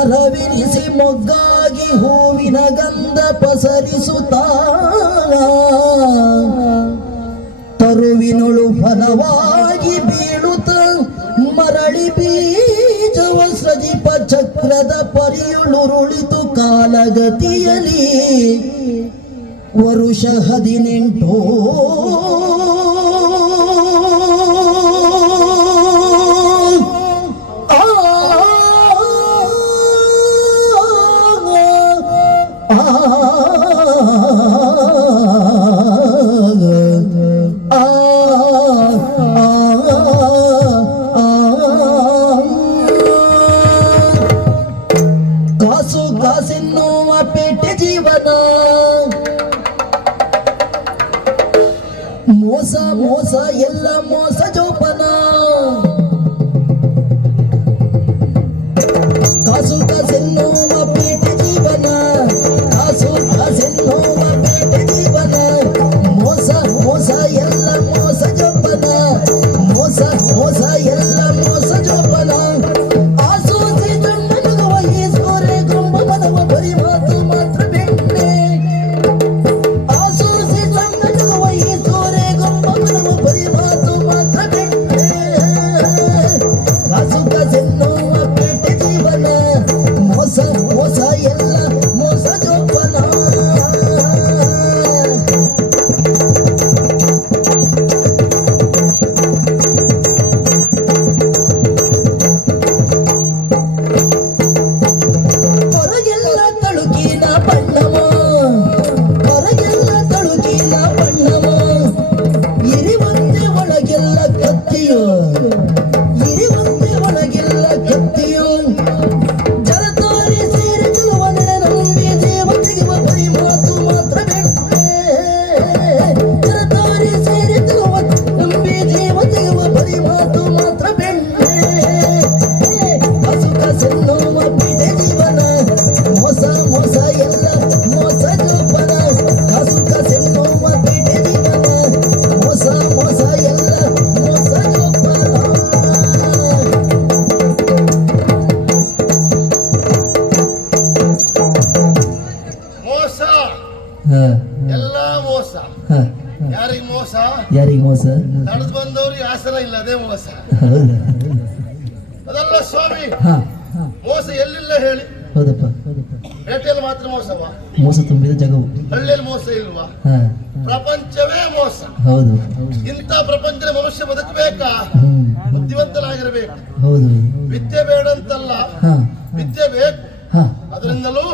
ಮರವಿರಿಸಿ ಮೊಗ್ಗಾಗಿ ಹೂವಿನ ಗಂಧ ಪಸರಿಸುತ್ತ. ತರುವಿನೊಳು ಫಲವಾಗಿ ಬೀಳುತ್ತ ಮರಳಿ ಬೀಜವ ಸಜಿಪ ಚಕ್ರದ ಪರಿಯುಳುರುಳಿತು ಕಾಲಗತಿಯಲಿ ವರುಷ ಹದಿನೆಂಟು ಕಾಸೆನ್ನುವ ಪೇಟೆ ಜೀವನ. ಮೋಸ ಮೋಸ ಎಲ್ಲ ಮೋಸ. ನಡೆದು ಬಂದವ್ರಿಗೆ ಆಸನ ಇಲ್ಲ ಅದೇ ಮೋಸ. ಅದಲ್ಲ ಸ್ವಾಮಿ ಮೋಸ ಎಲ್ಲಿಲ್ಲ ಹೇಳಿ? ಹೌದಪ್ಪ. ಪೇಟೆಯಲ್ಲಿ ಮಾತ್ರ ಮೋಸವಾ ಮೋಸ ತುಂಬಿದ ಜಗವು. ಹಳ್ಳಿಯಲ್ಲಿ ಮೋಸ ಇಲ್ವಾ? ಪ್ರಪಂಚವೇ ಮೋಸ. ಹೌದು. ಇಂಥ ಪ್ರಪಂಚದ ಮನುಷ್ಯ ಬದುಕಬೇಕಾ? ಬುದ್ಧಿವಂತನಾಗಿರ್ಬೇಕು. ಹೌದು. ವಿದ್ಯೆ ಬೇಡ ಅಂತಲ್ಲ. ವಿದ್ಯೆ ಬೇಕು. ಅದರಿಂದಲೂ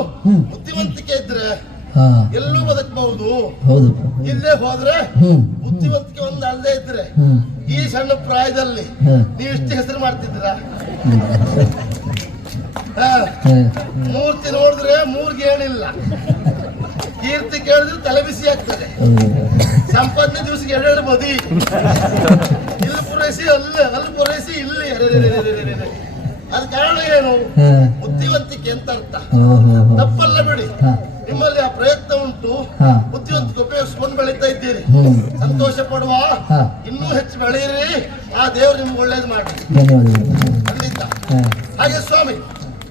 ಬುದ್ಧಿವಂತಿಕೆ ಇದ್ರೆ ಎಲ್ಲೂ ಬದುಕಬಹುದು. ಇಲ್ಲೇ ಹೋದ್ರೆ ಬುದ್ಧಿವಂತಿಕೆ ಒಂದು ಹ್ಮ್ ಈ ಸಣ್ಣ ಪ್ರಾಯದಲ್ಲಿ ನೀವು ಇಷ್ಟು ಹೆಸರು ಮಾಡ್ತಿದ್ದೀರಾ. ಮೂರ್ತಿ ನೋಡಿದ್ರೆ ಮೂರ್ಗೆ ಏನಿಲ್ಲ. ಕೀರ್ತಿ ಕೇಳಿದ್ರೆ ತಲೆ ಬಿಸಿ ಆಗ್ತದೆ. ಸಂಪತ್ತಿನ ಸಂಪಾದನೆ ದಿವಸಕ್ಕೆ ಎರಡೆರಡು ಮದಿ. ಇಲ್ಲಿ ಪೂರೈಸಿ ಅಲ್ಲಿ ಅಲ್ಲಿ ಪೂರೈಸಿ ಇಲ್ಲಿ. ಅದ ಕಾರಣ ಏನು? ಬುದ್ಧಿವಂತಿಕೆ ಅಂತ ಅರ್ಥ. ತಪ್ಪಲ್ಲ ಬಿಡಿ. ನಿಮ್ಮಲ್ಲಿ ಆ ಪ್ರಯತ್ನ ಉಂಟು. ಸಂತೋಷ ಪಡುವ. ಇನ್ನೂ ಹೆಚ್ಚು ಬೆಳೆಯಿರಿ. ಆ ದೇವ್ರು ನಿಮ್ಗೆ ಒಳ್ಳೇದು ಮಾಡಿ ಖಂಡಿತ. ಹಾಗೆ ಸ್ವಾಮಿ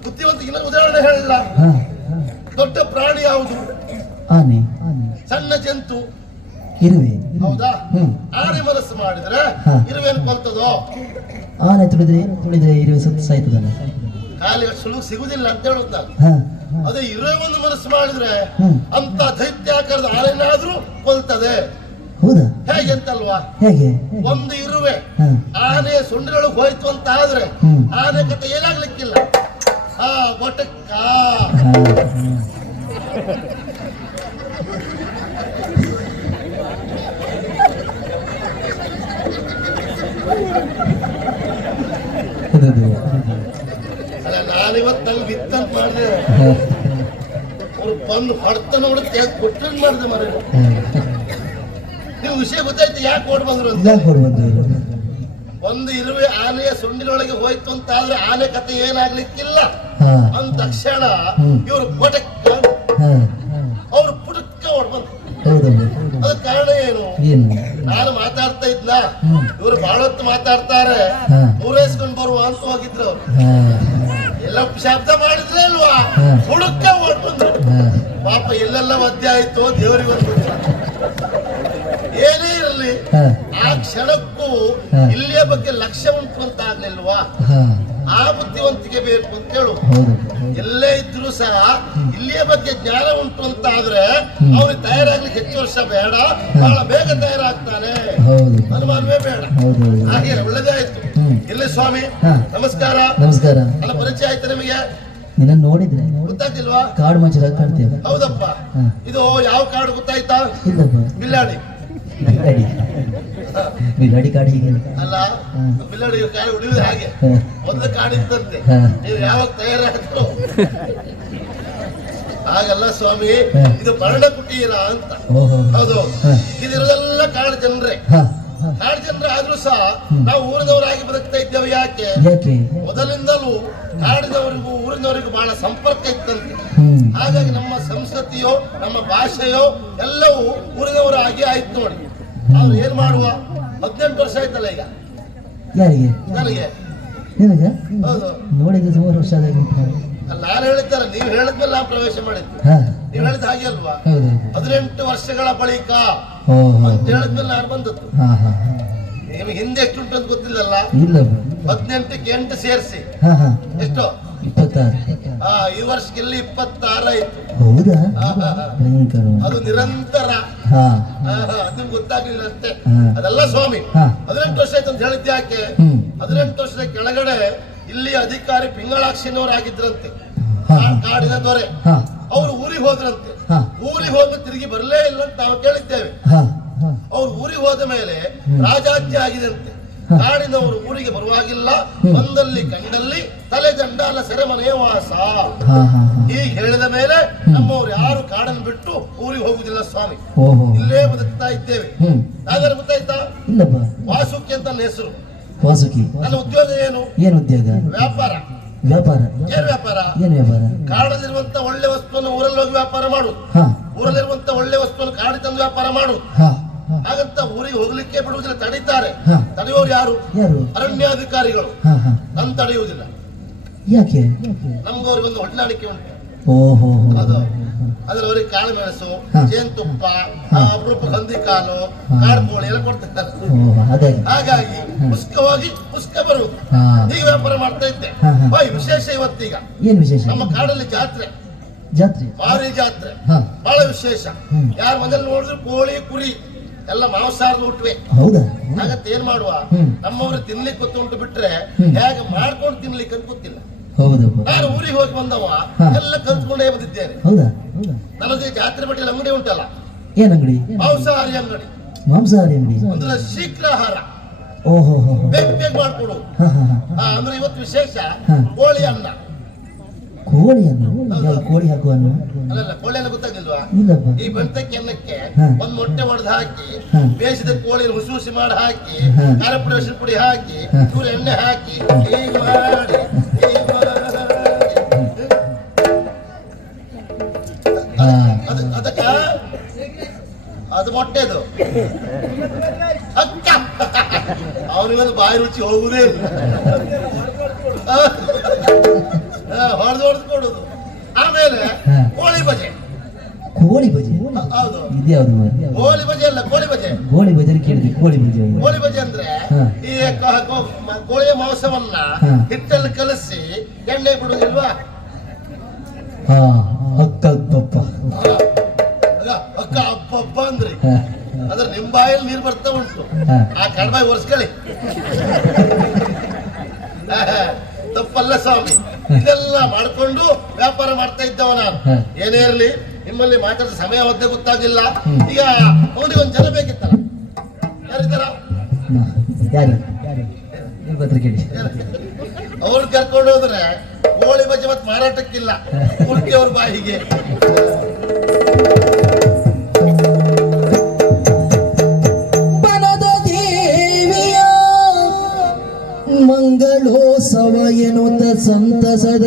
ಬುದ್ಧಿವಂತಿಕೆ ಉದಾಹರಣೆ ಹೇಳಲ್ಲ. ದೊಡ್ಡ ಪ್ರಾಣಿ ಯಾವುದು? ಆನೆ. ಸಣ್ಣ ಜಂತು. ಇರುವೆ. ಹೌದಾ? ಆನೆ ಮನಸ್ಸು ಮಾಡಿದ್ರೆ ಇರುವೆನ್ ಕೊಲ್ತದೋ? ಆನೆ ತುಳಿದ್ರೆ ತುಳಿದ್ರೆ ಇರುವೆ ಸತ್ತು ಸಾಯ್ತದಲ್ಲ. ಕಾಲಿಗೆ ಸುಳು ಸಿಗುದಿಲ್ಲ ಅಂತ ಹೇಳುದ ಅದೇ ಇರುವೆ ಒಂದು ಮನಸ್ಸು ಮಾಡಿದ್ರೆ ಅಂತ ಅಂತ ದೈತ್ಯಾಕಾರದ ಆನೆನಾದ್ರೂ ಕೊಲ್ತದೆ. ಹೌದಾ? ಹೇಗೆಂತಲ್ವಾ ಹೇಗೆ? ಒಂದು ಇರುವೆ. ಆನೆ ಸೊಂಡಿನೊಳಗೆ ಹೋಯ್ತು ಅಂತ ಆದ್ರೆ. ಆನೆ ಕತೆ ಏನಾಗ್ಲಿಕ್ಕಿಲ್ಲ. ಆ. ಅಲ್ಲ ನಾನಿವತ್ತು ಅಲ್ಲಿ ವಿತ್ತಂತ ಮಾಡಿದೆ. ಅವ್ರು ಬಂದು ಹೊಡ್ತ ನೋಡಿ ತೆಗೆದು ಕೊಟ್ಟಂಗ್ ಮಾಡಿದೆ ಮರ ವಿಷಯ ಗೊತ್ತಾಯ್ತು ಯಾಕೆ ಓಡ್ ಬಂದ್ರು ಅಂತ. ಯಾಕೆ ಒಂದು ಇರುವೆ ಆನೆಯ ಸುಂಡಿನೊಳಗೆ ಹೋಯ್ತು ಅಂತ ಆದ್ರೆ ಆನೆ ಕತೆ ಏನಾಗ್ಲಿಕ್ಕಿಲ್ಲ. ಅಂದ ತಕ್ಷಣ. ಇವರು ಬೊಟಕ್ಕ ಹಾ. ಅವ್ರು ಪುಟಕ್ಕ ಓಡ್ ಬಂದ್ರು. ಅದಕ್ಕೆ ಕಾರಣ ಏನು? ನಾನು ಮಾತಾಡ್ತಾ ಇದ್ನ ಇವ್ರು ಬಹಳ ಹೊತ್ತು ಮಾತಾಡ್ತಾರೆ ಪೂರೈಸ್ಕೊಂಡು ಮೂರೈಸ್ಕೊಂಡು ಬರುವ ಅಂತ ಹೋಗಿದ್ರು ಎಲ್ಲ ಶಬ್ದ ಮಾಡಿದ್ರೆ ಪಾಪ ಎಲ್ಲೆಲ್ಲ ಮಧ್ಯ ಆಯ್ತು ದೇವರಿಗೆ ಒಂದು. ಏನೇ ಇರಲಿ ಆ ಕ್ಷಣಕ್ಕೂ. ಇಲ್ಲಿಯ ಬಗ್ಗೆ ಲಕ್ಷ್ಯ ಉಂಟು ಅಂತ ಆಗ್ಲಿಲ್ವಾ? ಆ ಬುದ್ಧಿವಂತಿಕೆ ಬೇಕು ಅಂತ ಹೇಳು. ಎಲ್ಲೇ ಇದ್ರು ಸಹ ಇಲ್ಲಿಯ ಬಗ್ಗೆ ಜ್ಞಾನ ಉಂಟು ಅಂತ ಆದ್ರೆ ಅವ್ರಿಗೆ ತಯಾರಾಗ್ಲಿಕ್ಕೆ ಹೆಚ್ಚು ವರ್ಷ ಬೇಡ. ಬಹಳ ಬೇಗ ತಯಾರಾಗ್ತಾನೆ. ಅನುಮಾನವೇ ಬೇಡ. ಹಾಗೆ ಒಳ್ಳೇದೇ ಆಯ್ತು ಇಲ್ಲ ಇಲ್ಲಿ ಸ್ವಾಮಿ ನಮಸ್ಕಾರ. ನಮಸ್ಕಾರ. ಅಲ್ಲ ಪರಿಚಯ ಆಯ್ತು ನಿಮಗೆ? ನಿನ್ನ ನೋಡಿದ್ರೆ? ಗೊತ್ತಾಗಿಲ್ವಾ ಕಾಡು ಮಂಚದಾಗ ಕಾಣ್ತೀವಿ ಹೌದಪ್ಪ. ಇದು ಯಾವ ಕಾಡು ಗೊತ್ತಾಯ್ತಾ? ಇಲ್ಲಪ್ಪ. ಬಿಲ್ಲಾಡಿ. ಬಿಲ್ಲಾಡಿ ಕಾಡಿ ಕಾಡು ಹೀಗೆ ಅಲ್ಲ. ಬಿಲ್ಲಾಡಿ ಕಾಡು ಉಳಿಯುವುದು ಹಾಗೆ. ಮೊದಲು ಒಂದು ಕಾಡಿತ್ತಂತೆ ನೀವು ಯಾವಾಗ ತಯಾರಾದ್ರು. ಹಾಗಲ್ಲ ಸ್ವಾಮಿ. ಇದು ಬರ್ಣ ಕುಟೀರ ಅಂತ. ಹೌದು. ಇದಿರೋದೆಲ್ಲ ಕಾಡು ಜನರೇ. ಕಾಡು ಜನರೇ ಆದ್ರೂ ಸಹ ನಾವು ಊರಿನವರಾಗಿ ಬದುಕ್ತಾ ಇದ್ದೇವೆ ಯಾಕೆ? ಯಾಕೆ? ಕಾಡಿನವರಿಗೂ ಊರಿನವರಿಗೂ ಬಹಳ ಸಂಪರ್ಕ ಇತ್ತಂತೆ. ಹಾಗಾಗಿ ನಮ್ಮ ಸಂಸ್ಕೃತಿಯೋ ನಮ್ಮ ಭಾಷೆಯೋ ಎಲ್ಲವೂ ಊರಿನವರಾಗಿ ಆಯ್ತು ನೋಡಿ. ಅವ್ರು ಏನ್ ಮಾಡುವ? ಹದಿನೆಂಟು ವರ್ಷ ಆಯ್ತಲ್ಲ ಈಗ? ಯಾರಿಗೆ? ನನಗೆ. ನಿನಗ? ಹೌದು. ಸುಮಾರು ವರ್ಷ ಆದಾಗ ನಾನು. ಹೇಳಿದ್ದಾರೆ ನೀವು ಹೇಳಿದ್ಮೇಲೆ ನಾನು ಪ್ರವೇಶ ಮಾಡಿದ್ದೆ. ನೀವು ಹೇಳಿದ ಹಾಗೆ ಅಲ್ವಾ? ಹೌದು. ಹದಿನೆಂಟು ವರ್ಷಗಳ ಬಳಿಕ ಅಂತ ಹೇಳಿದ್ಮೇಲೆ ನಾನು ಬಂದದ್ದು. ನಿಮಗೆ ಹಿಂದೆ ಎಷ್ಟು ಉಂಟು ಅಂತ ಗೊತ್ತಿಲ್ಲಲ್ಲ? ಇಲ್ಲ ಹದಿನೆಂಟಕ್ಕೆ ಎಂಟು ಸೇರಿಸಿ. ಹಾ ಹಾ. ಎಷ್ಟು? ಇಪ್ಪತ್ತಾರು. ಆ ಈ ವರ್ಷಕ್ಕೆ ಇಲ್ಲಿ ಇಪ್ಪತ್ತಾರು ಆಯ್ತು. ಹೌದಾ? ಹಾ, ಹಾ, ಹಾ. ಭಯಂಕರ ಅದು ನಿರಂತರ. ಹಾ. ಅದು ಗೊತ್ತಾಗ್ಲಿಲ್ಲ ಅಷ್ಟೇ. ಅದೆಲ್ಲ ಸ್ವಾಮಿ ಹಾ. ಹದಿನೆಂಟು ವರ್ಷ ಆಯ್ತು ಅಂತ ಹೇಳಿದ್ದೆ ಯಾಕೆ? ಹದಿನೆಂಟು ವರ್ಷದ ಕೆಳಗಡೆ ಇಲ್ಲಿ ಅಧಿಕಾರಿ ಪಿಂಗಳಾಕ್ಷಿನವರಾಗಿದ್ರಂತೆ. ಹಾ. ಕಾಡಿನ ದೊರೆ. ಹಾ. ಅವರು ಊರಿಗೆ ಹೋದ್ರಂತೆ. ಹಾ. ಊರಿಗೆ ಹೋದ್ರೆ ತಿರುಗಿ ಬರಲೇ ಇಲ್ಲ ಅಂತ ನಾವು ಕೇಳಿದ್ದೇವೆ. ಹಾ ಹಾ. ಅವ್ರು ಊರಿಗೆ ಹೋದ ಮೇಲೆ ರಾಜಾಜ್ಯ ಆಗಿದಂತೆ. ಕಾಡಿನವರು ಊರಿಗೆ ಬರುವಾಗಿಲ್ಲ ಬಂದಲ್ಲಿ ಕಂಡಲ್ಲಿ ತಲೆ ದಂಡಾಲ ಸೆರೆಮನೆಯ ವಾಸ. ಹೀಗೆ ಹೇಳಿದ ಮೇಲೆ ನಮ್ಮವ್ರು ಯಾರು ಕಾಡನ್ನು ಬಿಟ್ಟು ಊರಿಗೆ ಹೋಗುದಿಲ್ಲ ಸ್ವಾಮಿ. ಇಲ್ಲೇ ಬದುಕ್ತಾ ಇದ್ದೇವೆ. ಯಾವ್ದಾರು ಹಾಗಾದ್ರೆ ಗೊತ್ತಾಯ್ತಾ? ವಾಸುಕಿ ಅಂತ ನನ್ನ ಹೆಸರು. ವಾಸುಕಿ. ನನ್ನ ಉದ್ಯೋಗ ಏನು? ಏನು ಉದ್ಯೋಗ? ವ್ಯಾಪಾರ. ವ್ಯಾಪಾರ. ಏನ್ ವ್ಯಾಪಾರ? ಏನು ವ್ಯಾಪಾರ? ಕಾಡಲ್ಲಿರುವಂತ ಒಳ್ಳೆ ವಸ್ತುವನ್ನು ಊರಲ್ಲಿ ಹೋಗಿ ವ್ಯಾಪಾರ ಮಾಡುದು ಊರಲ್ಲಿರುವಂತ ಒಳ್ಳೆ ವಸ್ತುವನ್ನು ಕಾಡಿ ತಂದು ವ್ಯಾಪಾರ ಮಾಡುದು ಹಾಗಂತ ಊರಿಗೆ ಹೋಗ್ಲಿಕ್ಕೆ ಬಿಡುವುದಿಲ್ಲ. ತಡೀತಾರೆ. ತಡೆಯುವವರು ತಡೆಯೋರು ಯಾರು? ಅರಣ್ಯಾಧಿಕಾರಿಗಳು. ನನ್ ತಡೆಯುವುದಿಲ್ಲ. ಯಾಕೆ? ನಮ್ಗವ್ರಿಗೊಂದು ಹೊಂದಾಣಿಕೆ ಉಂಟು. ಓಹೋ ಅದು. ಅದ್ರ ಅವ್ರಿಗೆ ಕಾಳು ಮೆಣಸು. ಜೇನುತುಪ್ಪ ಅಪರೂಪ ಹಂದಿ ಕಾಲು ಕಾಡ್ಕೋಳಿ ಎಲ್ಲ ಕೊಡ್ತಾರೆ. ಹಾಗಾಗಿ ಹೋಗಿ ಪುಸ್ಕ ಬರುವುದು. ಈಗ ವ್ಯಾಪಾರ ಮಾಡ್ತಾ ಇದ್ದೆ. ಬಾಯ್ ವಿಶೇಷ ಇವತ್ತೀಗ. ಏನು ವಿಶೇಷ? ನಮ್ಮ ಕಾಡಲ್ಲಿ ಜಾತ್ರೆ. ಜಾತ್ರೆ? ಭಾರಿ ಜಾತ್ರೆ. ಬಹಳ ವಿಶೇಷ. ಯಾರ್ ಯಾರ ಮನೇಲಿ ನೋಡಿದ್ರು ಕೋಳಿ ಕುರಿ. ಎಲ್ಲ ಮಾಂಸಾರದ ಹುಟ್ಟುವೆ ಹೌದಾ? ಹಾಗಂತ ಏನ್ ಮಾಡುವ? ನಮ್ಮವರು ತಿನ್ಲಿಕ್ಕೆ ಗೊತ್ತುಂಟು ಬಿಟ್ರೆ. ಹೇಗೆ ಮಾಡ್ಕೊಂಡು ತಿನ್ಲಿಕ್ಕೆ ಅಂತ ಗೊತ್ತಿಲ್ಲ. ನಾನು ಊರಿಗೆ ಹೋಗಿ ಬಂದವ. ಎಲ್ಲ ಕಲ್ತ್ಕೊಂಡೇ ಬಂದಿದ್ದೇನೆ. ಹೌದಾ? ಜಾತ್ರೆ ಬಟ್ಟೆ ಅಂಗಡಿ ಉಂಟಲ್ಲ? ಏನ್ ಅಂಗಡಿ? ಮಾಂಸಾಹಾರಿ ಅಂಗಡಿ. ಮಾಂಸಾಹಾರಿ ಅಂಗಡಿ. ಅಂದ್ರೆ ಶೀಘ್ರಹಾರ. ಓಹೋ. ಬೇಗ ಬೇಗ ಮಾಡ್ಕೊಡು. ಅಂದ್ರೆ ಇವತ್ತು ವಿಶೇಷ ಕೋಳಿ ಅನ್ನ. ಕೋಳಿಯನ್ನು ಯಾವ್ದು ಕೋಳಿ ಹಾಕುವನು? ಅಲ್ಲಲ್ಲ ಕೋಳಿ ಎಲ್ಲ ಗೊತ್ತಾಗಲಿಲ್ವಾ? ಇಲ್ಲಪ್ಪ. ಈ ಬೆಳ್ತಕ್ಕೆ ಅನ್ನಕ್ಕೆ ಹಾ. ಒಂದ್ ಮೊಟ್ಟೆ ಹೊಡೆದು ಹಾಕಿ. ಬೇಯಿಸಿದ ಕೋಳಿ ಹುಸಿ ಹುಸಿ ಮಾಡಿ ಹಾಕಿ. ಖಾರ ಪುಡಿ ಅರಿಶಿನ ಪುಡಿ ಹಾಕಿ. ಚೂರು ಎಣ್ಣೆ ಹಾಕಿ ಹೀಗ್ ಮಾಡಿ ಅದಕ್ಕ ಅದು ಮೊಟ್ಟೆದು. ಅವ್ರಿಗೊಂದು ಬಾಯಿ ರುಚಿ ಹೋಗುದೇ ಇಲ್ಲ. ಹೊಡೆದು ಹೊಡೆದು ಆಮೇಲೆ. ಕೋಳಿ ಬಜೆ ಕೋಳಿ ಬಜೆ ಹೌದು. ಇದ್ಯಾವ್ದು? ಕೋಳಿ ಬಜೆ ಅಲ್ಲ ಕೋಳಿ ಬಜೆ ಕೋಳಿ ಬಜೆ ಕೇಳಿದ್ವಿ ಕೋಳಿ ಬಜೆ ಕೋಳಿ ಬಜೆ ಅಂದ್ರೆ ಈ ಕೋಳಿಯ ಮಾಂಸವನ್ನ. ಹಿಟ್ಟಲ್ಲಿ ಕಲಸಿ ಎಣ್ಣೆ ಬಿಡುದಿಲ್ವಾ? ಹಾ ಅಕ್ಕ ಅಪ್ಪಪ್ಪ ಅಕ್ಕ ಅಪ್ಪ ಅಂದ್ರೆ. ಅದ್ರ ನಿಮ್ ಬಾಯಲ್ಲಿ ನೀರು ಬರ್ತಾ ಉಂಟು. ಆ ಕಡ್ಬಾಯಿ ಒರೆಸ್ಕೊಳ್ಳಿ ತಪ್ಪಲ್ಲ ಸ್ವಾಮಿ. ಇದೆಲ್ಲ ಮಾಡ್ಕೊಂಡು ವ್ಯಾಪಾರ ಮಾಡ್ತಾ ಇದ್ದವ ನಾನು. ಏನೇ ಇರಲಿ ನಿಮ್ಮಲ್ಲಿ ಮಾತಾಡಿದ ಸಮಯ ಒದ್ದೆ ಗೊತ್ತಾಗಿಲ್ಲ. ಈಗ ಅವನಿಗೆ ಒಂದು ಜನ ಬೇಕಿತ್ತಲ್ಲ? ಯಾರಿದ್ದಾರ? ಅವ್ರು ಕರ್ಕೊಂಡು ಹೋದ್ರೆ ಕೋಳಿ ಬಜೆ ಮತ್ತೆ ಮಾರಾಟಕ್ಕಿಲ್ಲ. ಪೂರ್ತಿ ಅವ್ರ ಬಾಯಿಗೆ. casa